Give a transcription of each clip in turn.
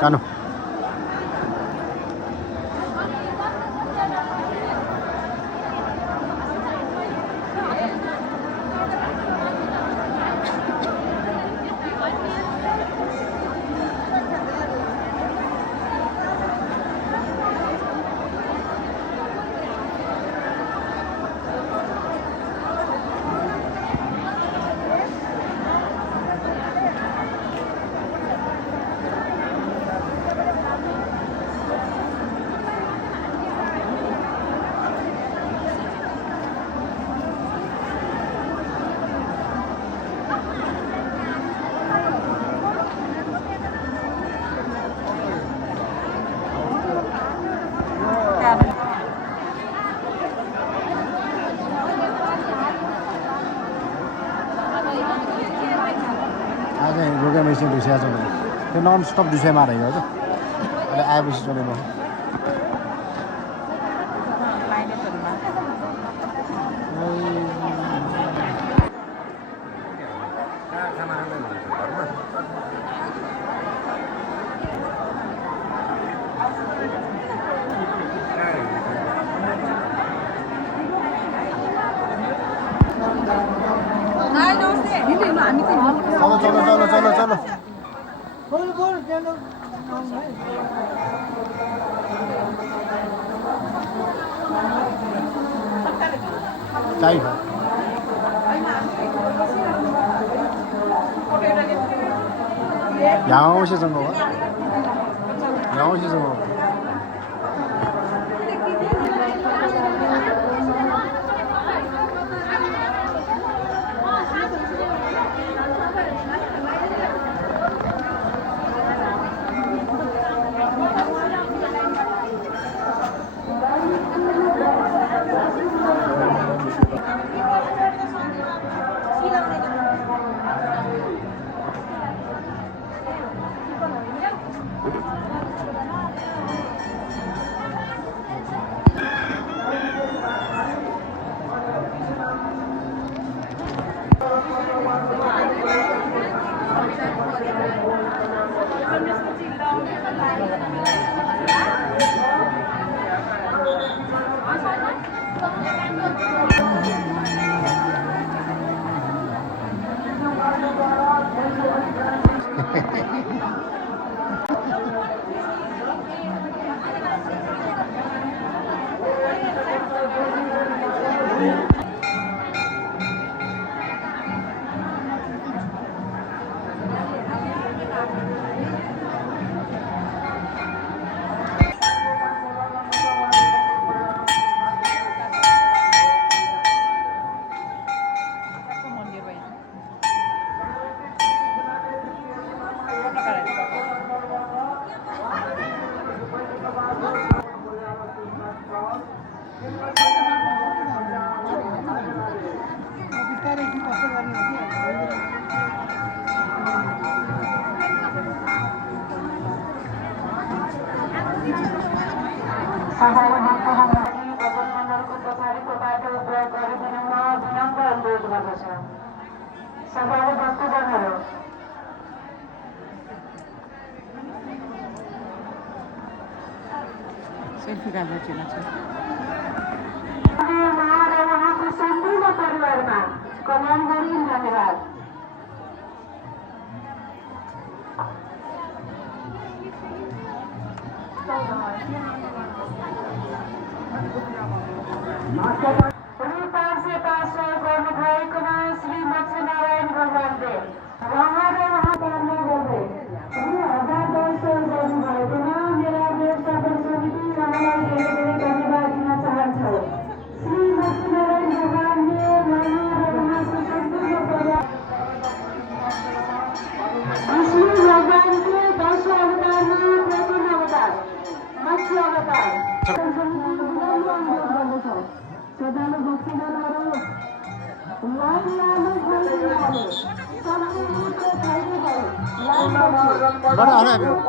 Cano. रोगा machine ढुसिया छ भने त्यो नन स्टप ढुसिया मारेको हो अहिले आएपछि चलेको चलो चाहिए 양아옷이 전 거가? 양아옷이 전 거. सेल्फी काढ्न चिनाछ उहाँको सम्पूर्ण परिवारमा कल्याण गरिन् धन्यवाद रूपांशे पास गर्नुभएकोमा श्री मत्स्यनारायण भगवानले उहाँ र उहाँका गर्दै 2010 गर्नुभएकोमा मेरा व्यवस्थापन समिति उहाँलाई धेरै धेरै धन्यवाद दिन चाहन्छु श्री मत्स्यनारायण भगवानले उहाँ र उहाँको सम्पूर्ण परिवार विष्णु भगवानको 10औं अवतारमा प्रथम अवतार मत्स्य अवतार सदाले भक्तजनहरू लाइन लानु भइरहनु सम्पूर्णको फाइदा भयो बडा हरा है लाइन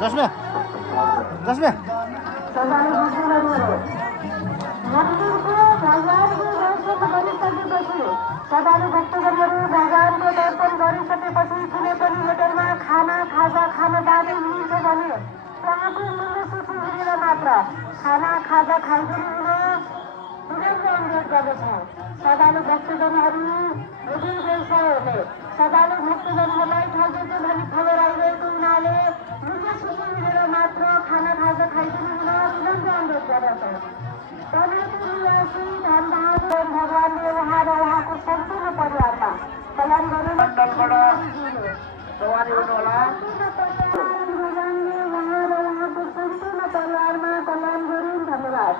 जसमे जसमे श्रद्धालु भक्तजनहरू भगवानको दर्शन गरिसकेपछि कुनै पनि होटलमा खाजा खान जाँदै हुनुहुन्छ भने उहाँको मूल्य सूची हेरेर मात्र खाजा खाइदिनु विनम्र अनुरोध गर्दछौँ। श्रद्धालु भक्तजनहरू होटल व्यवसायहरूले श्रद्धालु भक्तजनहरूलाई ठगिएको भनी खबर आइरहेको हुनाले मूल्य सूची हेरेर मात्र खाजा खाइदिनु हुन विनम्र अनुरोध गर्दछौँ। तनहुँको निवासी धनबहादुर भगवानले उहाँ र उहाँको सम्पूर्ण परिवारमा कल्याण गरून्। भगवानले उहाँ र उहाँको सम्पूर्ण परिवारमा कल्याण गरून्। धन्यवाद।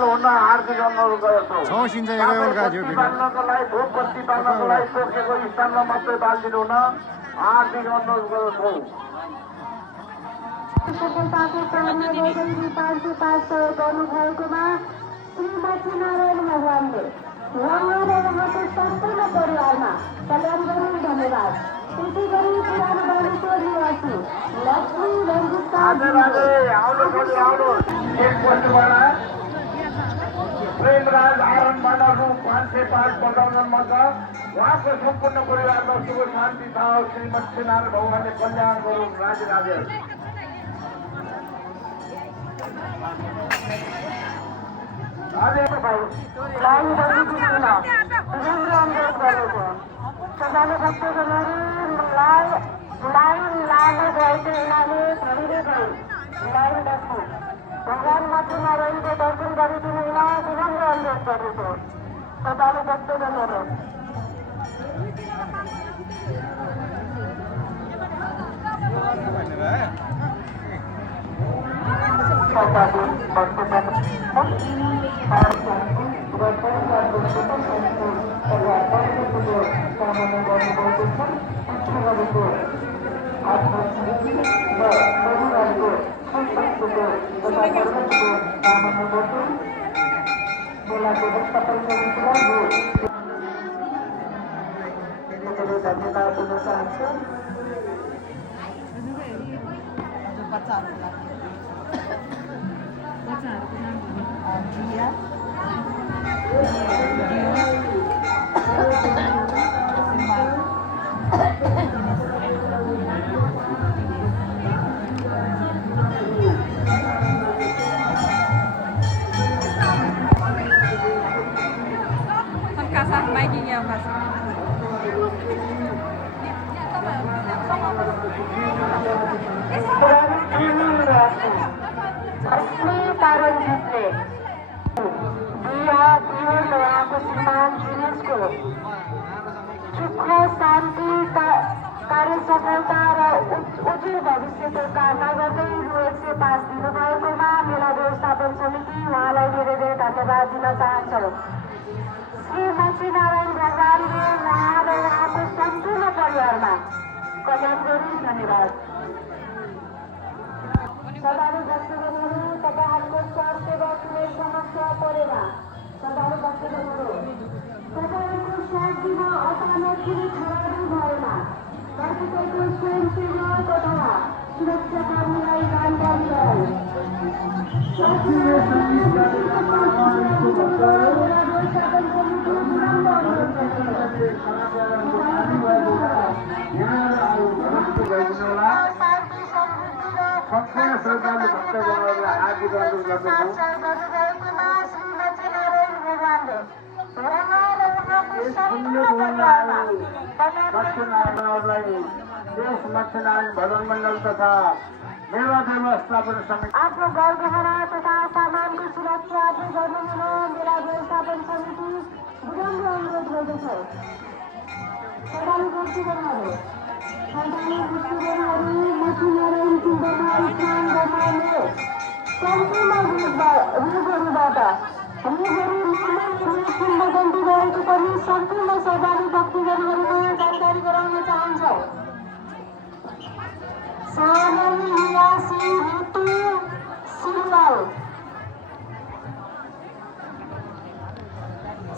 हुन हार्दिक अनुरोध गर्दछौँ। बाल्नकोलाई धूपबत्ती बाल्नकोलाई तोकेको स्थानमा मात्रै बालिदिनु हुन हार्दिक अनुरोध गर्दछौँ। सफलताको क्रममा रोजन रूपालको 5 सहयोग गर्नुभएकोमा श्री लक्ष्मीनारायण भगवानले उहाँ र उहाँको सम्पूर्ण परिवारमा कल्याण गरून्। धन्यवाद। त्यसै गरी पुरानो बालीको निवासी लक्ष्मी रङ्गुप्ता प्रेमराज आरनबाट रु 505 बजाउनमा छ। उहाँको सम्पूर्ण परिवारमा शुभ शान्ति छ। श्री लक्ष्मीनारायण भगवानले कल्याण गरून्। राधे राधे। श्रद्धालु भक्तजनहरूलाई लाइन लागु भएको हुनाले धैर्य गरी लाइन बस्नु भगवान लक्ष्मीनारायणको दर्शन गरिदिनु हुन विनम्र अनुरोध गर्दछु। श्रद्धालु भक्तजनहरू धन्यवाद दिन चाहन्छु। कार्य सफलता र उज्जवल भविष्यको कामना गर्दै रु 105 दिनुभएकोमा मेला व्यवस्थापन समिति उहाँलाई धेरै धेरै धन्यवाद दिन चाहन्छौँ। श्री लक्ष्मीनारायण भगवानले उहाँ र उहाँको सम्पूर्ण परिवारमा कल्याण गरून्। धन्यवाद। श्रद्धालु भक्तजनहरू तपाईँहरूको स्वास्थ्यमा कुनै समस्या परेमा श्रद्धालु भक्तजनहरू तपाईँहरूको स्वास्थ्यमा अचानक कुनै खराबी भएमा नजिकैको स्वयंसेवक अथवा सुरक्षाकर्मीलाई जानकारी गराउन्। सम्पूर्ण श्रद्धालु भक्तजनहरूलाई हार्दिक अनुरोध गर्दछौँ। लक्ष्मीनारायणलाई देश लक्ष्मीनारायण भजन मण्डल तथा मेला व्यवस्थापन समिति आफ्नो घरगहना तथा सामानको सुरक्षा आदि गर्नु हुन मेला व्यवस्थापन समिति विनम्र अनुरोध गर्दछौँ। श्रद्धालु भक्तजनहरू लक्ष्मीनारायण कुण्डमा स्नान गर्नाले सम्पूर्ण रोगहरूबाट कुण्ड गन्ती रहेको पनि सम्पूर्ण श्रद्धालु भक्तजनहरूलाई जानकारी गराउन चाहन्छौँ। सामल निवासी ऋतु सिलवाल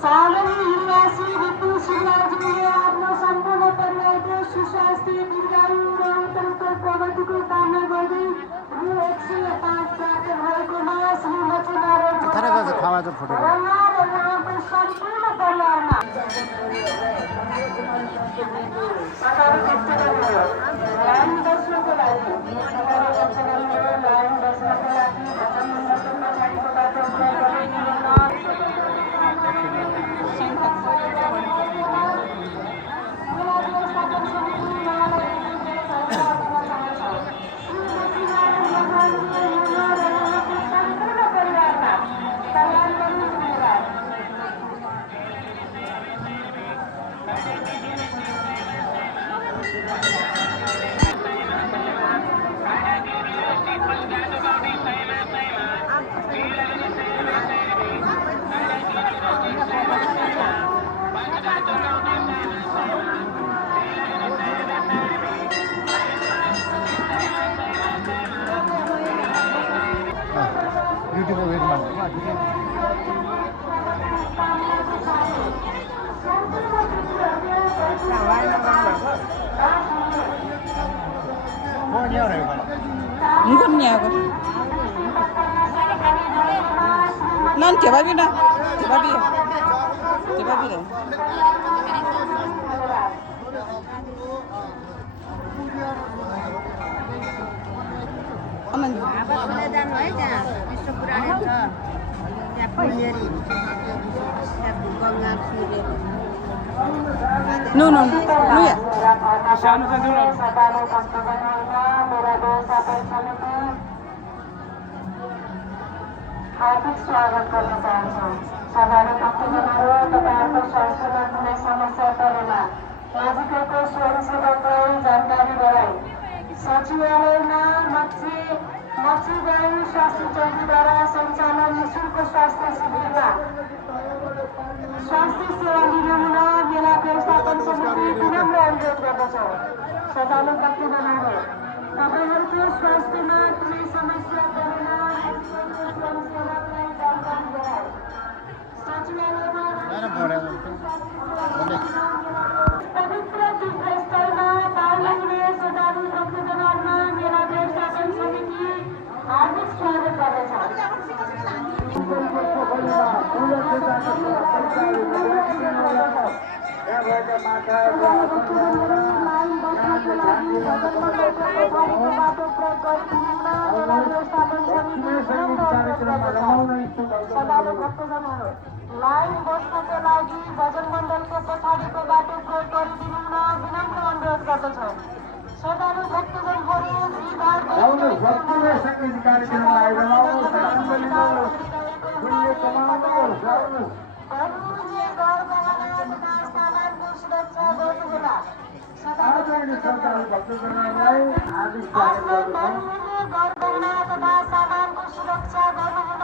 सालनी निवासी विपुल शिवराजले आफ्नो सम्पूर्ण परिवारको सुस्वास्थ्य दीर्घायु र उत्तरोत्तर प्रगतिको कामना गर्दै रु 105 प्राप्त भएकोमा श्री लक्ष्मीनारायण फोटो उहाँ र उहाँको सम्पूर्ण परिवारमा लाइन बस्नको लागि लाइन बस्नको लागि भजन मण्डलको पछाडिको बाटो प्रयोग गर्ने युट्युबमा वेट मार्नु Ngon nhà con. Non chỉ bao nhiêu đâu? Chỉ bao nhiêu? Chỉ bao nhiêu? Aman. Apa sudah dan aja. Syukuran itu. Ya punyeri. Ya bukan ngasih. No ya. हार्दिक स्वागत गर्न चाहन्छौँ। सभाका भक्तजनहरू तपाईँहरूको स्वास्थ्यमा कुनै समस्या परेमा नजिकैको स्वयं सेवकलाई जानकारी गराई सचिवालयमा मच्छी गाउँ स्वास्थ्य चौकीद्वारा सञ्चालन निःशुल्क स्वास्थ्य शिविरमा स्वास्थ्य सेवा लिन मेला व्यवस्थापन समिति विनम्र अनुरोध गर्दछौँ। श्रद्धालु भक्तजनहरू तपाईँहरूको स्वास्थ्यमा कुनै समस्या परेमा स्वयंसेवकलाई जानकारी गराई सचिवालयमा पवित्र तीर्थस्थलमा पार्न हुने श्रद्धालु भक्तजनहरूमा मेला व्यवस्थापन समिति हार्दिक स्वागत लाइन बस्नको लागि भजन मण्डलको पछाडिको बाटो प्रयोग गरिदिनु विनम्र अनुरोध गर्दछौँ। श्रद्धालु भक्तजनहरू सुरक्षा गर्नुहोला। आफ्नो बहुमूल्य गरगहना तथा सामानको सुरक्षा गर्नुहुन।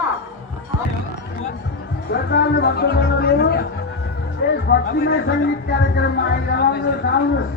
श्रद्धालु भक्तजनहरू यस भक्तिमय सङ्गीत कार्यक्रममा आइरहनुहोस्। आउनुहोस्।